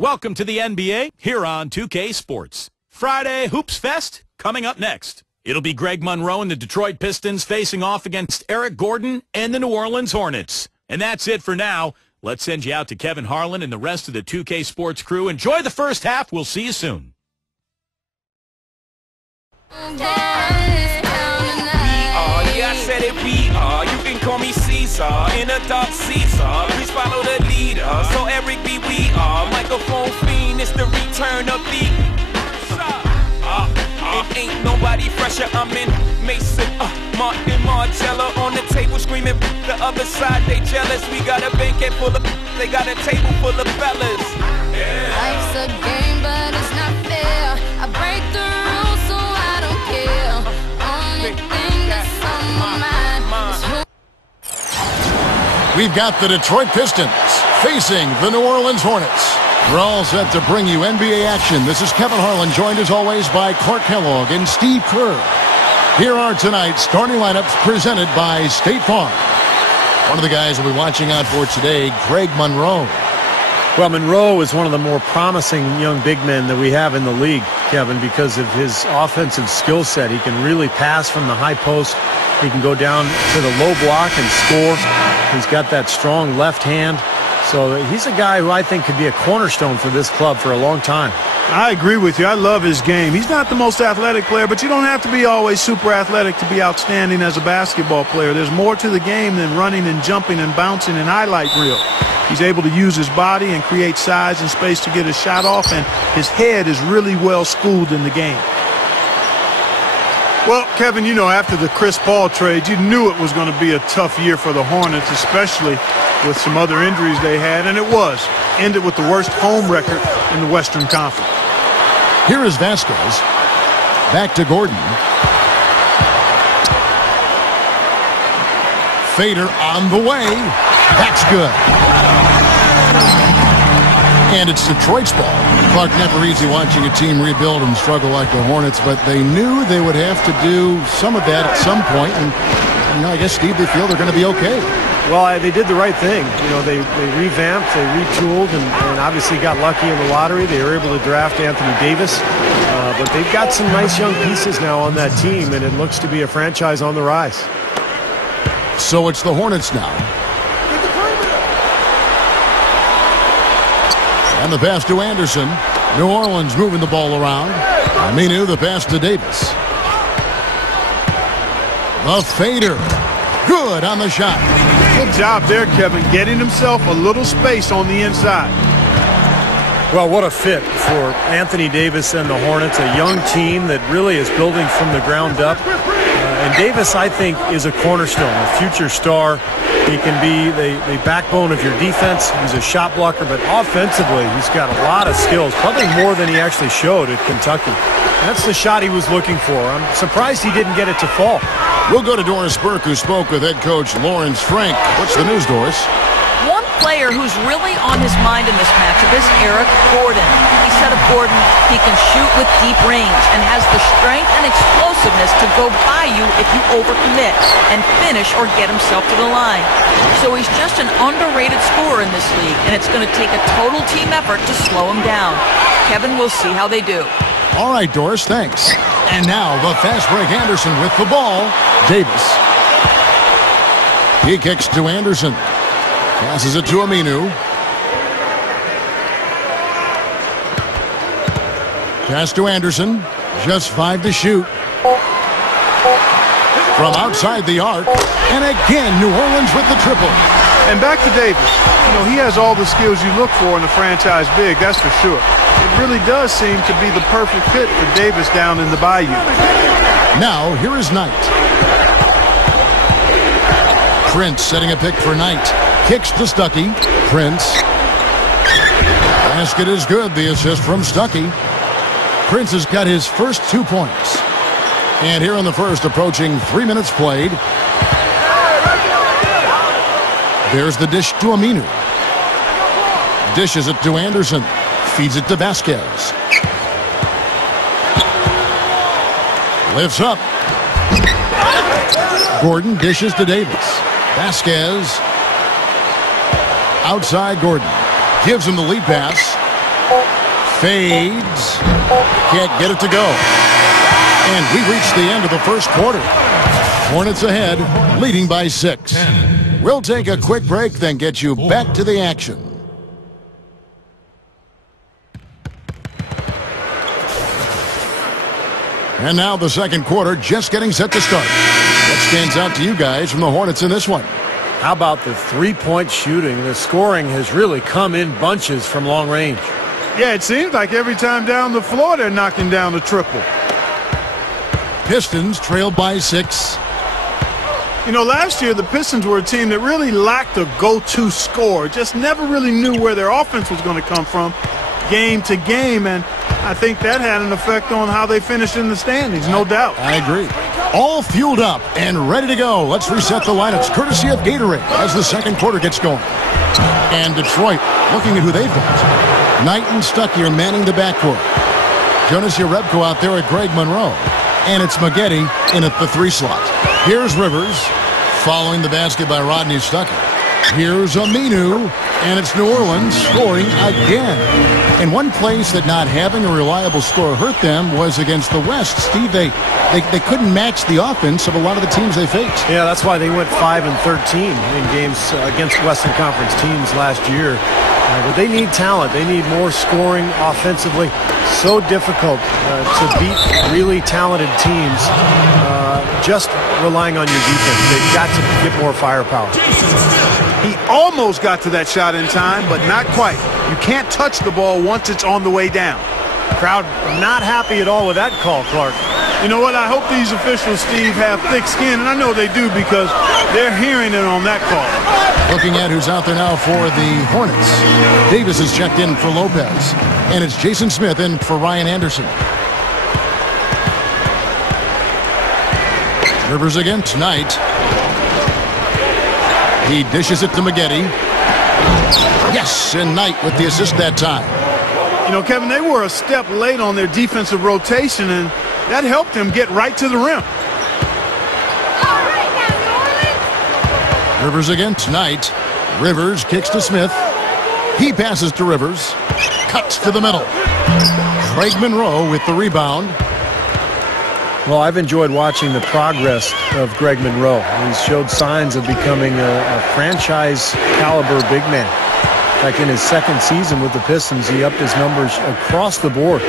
Welcome to the NBA here on 2K Sports. Friday Hoops Fest coming up next. It'll be Greg Monroe and the Detroit Pistons facing off against Eric Gordon and the New Orleans Hornets. And that's it for now. Let's send you out to Kevin Harlan and the rest of the 2K Sports crew. Enjoy the first half. We'll see you soon. Yeah, I said it, we are. You can call me Caesar, in a dark Caesar. Please follow the leader. So Eric B, we are. Microphone fiend, it's the return of the. It ain't nobody fresher. I'm in Mason, Martin Margiela on the table screaming. The other side, they jealous. We got a banquet full of. They got a table full of fellas. Yeah. Life's a game, but it's not fair. I break the rules, so I don't care. Only thing that's on my mind is who. We've got the Detroit Pistons facing the New Orleans Hornets. We're all set to bring you NBA action. This is Kevin Harlan, joined as always by Clark Kellogg and Steve Kerr. Here are tonight's starting lineups presented by State Farm. One of the guys we'll be watching out for today, Greg Monroe. Well, Monroe is one of the more promising young big men that we have in the league, Kevin, because of his offensive skill set. He can really pass from the high post. He can go down to the low block and score. He's got that strong left hand. So he's a guy who I think could be a cornerstone for this club for a long time. I agree with you. I love his game. He's not the most athletic player, but you don't have to be always super athletic to be outstanding as a basketball player. There's more to the game than running and jumping and bouncing and highlight reel. He's able to use his body and create size and space to get his shot off, and his head is really well schooled in the game. Well, Kevin, you know, after the Chris Paul trade, you knew it was going to be a tough year for the Hornets, especially with some other injuries they had, and it was. Ended with the worst home record in the Western Conference. Here is Vasquez. Back to Gordon. Fader on the way. That's good. And it's Detroit's ball. Clark, never easy watching a team rebuild and struggle like the Hornets, but they knew they would have to do some of that at some point, and I guess, Steve, they feel they're going to be okay. Well, they did the right thing. You know, they revamped, they retooled, and obviously got lucky in the lottery. They were able to draft Anthony Davis, but they've got some nice young pieces now on that team, and it looks to be a franchise on the rise. So it's the Hornets now. And the pass to Anderson. New Orleans moving the ball around. Aminu, the pass to Davis. The fader. Good on the shot. Good job there, Kevin, getting himself a little space on the inside. Well, what a fit for Anthony Davis and the Hornets, a young team that really is building from the ground up. And Davis, I think, is a cornerstone, a future star. He can be the backbone of your defense. He's a shot blocker, but offensively, he's got a lot of skills, probably more than he actually showed at Kentucky. That's the shot he was looking for. I'm surprised he didn't get it to fall. We'll go to Doris Burke, who spoke with head coach Lawrence Frank. What's the news, Doris? One player who's really on his mind in this matchup is Eric Gordon. He said of Gordon, he can shoot with deep range and has the strength and explosiveness to go by you if you overcommit and finish or get himself to the line. So he's just an underrated scorer in this league, and it's going to take a total team effort to slow him down. Kevin, we'll see how they do. All right, Doris, thanks. And now the fast break Anderson with the ball. Davis. He kicks to Anderson. Passes it to Aminu. Pass to Anderson. Just 5 to shoot. From outside the arc. And again, New Orleans with the triple. And back to Davis. You know, he has all the skills you look for in a franchise big, that's for sure. It really does seem to be the perfect fit for Davis down in the Bayou. Now, here is Knight. Prince setting a pick for Knight. Kicks to Stuckey. Prince. Basket is good. The assist from Stuckey. Prince has got his first 2 points. And here in the first, approaching 3 minutes played. There's the dish to Aminu. Dishes it to Anderson. Feeds it to Vasquez. Lifts up. Gordon dishes to Davis. Vasquez. Outside Gordon. Gives him the lead pass. Fades. Can't get it to go. And we reached the end of the first quarter. Hornets ahead, leading by 6. We'll take a quick break, then get you back to the action. And now the second quarter just getting set to start. What stands out to you guys from the Hornets in this one? How about the three-point shooting? The scoring has really come in bunches from long range. Yeah, it seems like every time down the floor they're knocking down the triple. Pistons trailed by 6. You know, last year the Pistons were a team that really lacked a go-to scorer. Just never really knew where their offense was going to come from game to game, and I think that had an effect on how they finished in the standings, no doubt. I agree. All fueled up and ready to go. Let's reset the lineups, courtesy of Gatorade, as the second quarter gets going. And Detroit, looking at who they've got. Knight and Stuckey are manning the backcourt. Jonas Jerebko out there at Greg Monroe. And it's Maggette in at the 3 slot. Here's Rivers, following the basket by Rodney Stuckey. Here's Aminu, and it's New Orleans scoring again. And one place that not having a reliable scorer hurt them was against the West. Steve, they couldn't match the offense of a lot of the teams they faced. Yeah, that's why they went 5 and 13 in games against Western Conference teams last year. But they need talent. They need more scoring offensively. So difficult to beat really talented teams just relying on your defense. They've got to get more firepower. He almost got to that shot in time, but not quite. You can't touch the ball once it's on the way down. Crowd not happy at all with that call, Clark. You know what? I hope these officials, Steve, have thick skin, and I know they do because they're hearing it on that call. Looking at who's out there now for the Hornets. Davis is checked in for Lopez, and it's Jason Smith in for Ryan Anderson. Rivers again tonight. He dishes it to Maggette. Yes, and Knight with the assist that time. You know, Kevin, they were a step late on their defensive rotation, and that helped them get right to the rim. Rivers again tonight. Rivers kicks to Smith. He passes to Rivers. Cuts to the middle. Greg Monroe with the rebound. Well, I've enjoyed watching the progress of Greg Monroe. He's showed signs of becoming a franchise-caliber big man. In fact, in his second season with the Pistons, he upped his numbers across the board.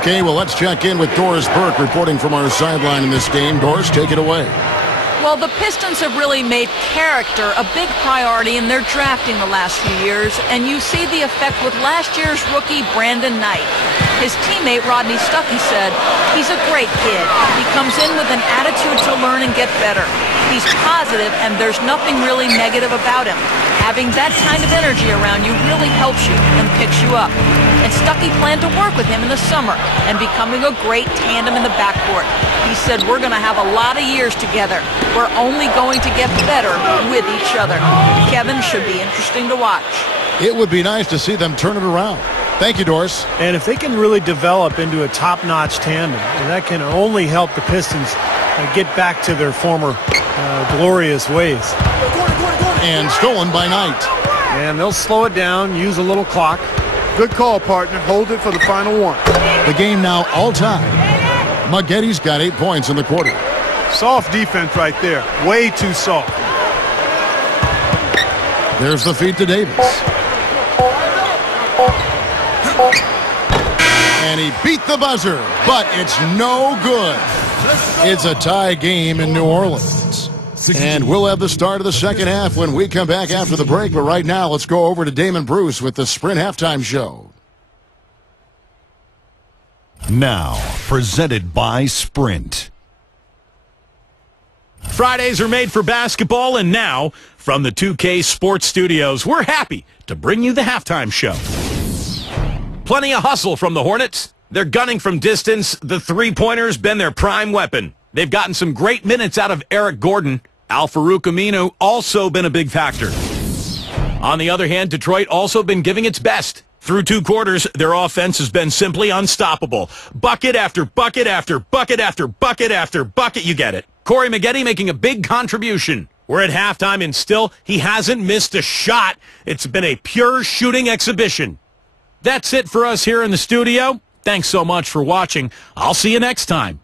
Okay, well, let's check in with Doris Burke reporting from our sideline in this game. Doris, take it away. Well, the Pistons have really made character a big priority in their drafting the last few years, and you see the effect with last year's rookie Brandon Knight. His teammate Rodney Stuckey said, "He's a great kid. He comes in with an attitude to learn and get better. He's positive, and there's nothing really negative about him. Having that kind of energy around you really helps you and picks you up." And Stuckey planned to work with him in the summer and becoming a great tandem in the backcourt. He said, "We're going to have a lot of years together. We're only going to get better with each other." Kevin, should be interesting to watch. It would be nice to see them turn it around. Thank you, Doris. And if they can really develop into a top-notch tandem, that can only help the Pistons get back to their former glorious ways. And stolen by Knight. And they'll slow it down, use a little clock. Good call, partner. Hold it for the final one. The game now all-time. Maggette's got 8 points in the quarter. Soft defense right there. Way too soft. There's the feed to Davis. And he beat the buzzer, but it's no good. It's a tie game in New Orleans. And we'll have the start of the second half when we come back after the break. But right now, let's go over to Damon Bruce with the Sprint Halftime Show. Now, presented by Sprint. Fridays are made for basketball, and now, from the 2K Sports Studios, we're happy to bring you the halftime show. Plenty of hustle from the Hornets. They're gunning from distance. The three-pointer's been their prime weapon. They've gotten some great minutes out of Eric Gordon. Al-Farouq Aminu also been a big factor. On the other hand, Detroit also been giving its best. Through 2 quarters, their offense has been simply unstoppable. Bucket after bucket after bucket after bucket after bucket. You get it. Corey Maggette making a big contribution. We're at halftime, and still, he hasn't missed a shot. It's been a pure shooting exhibition. That's it for us here in the studio. Thanks so much for watching. I'll see you next time.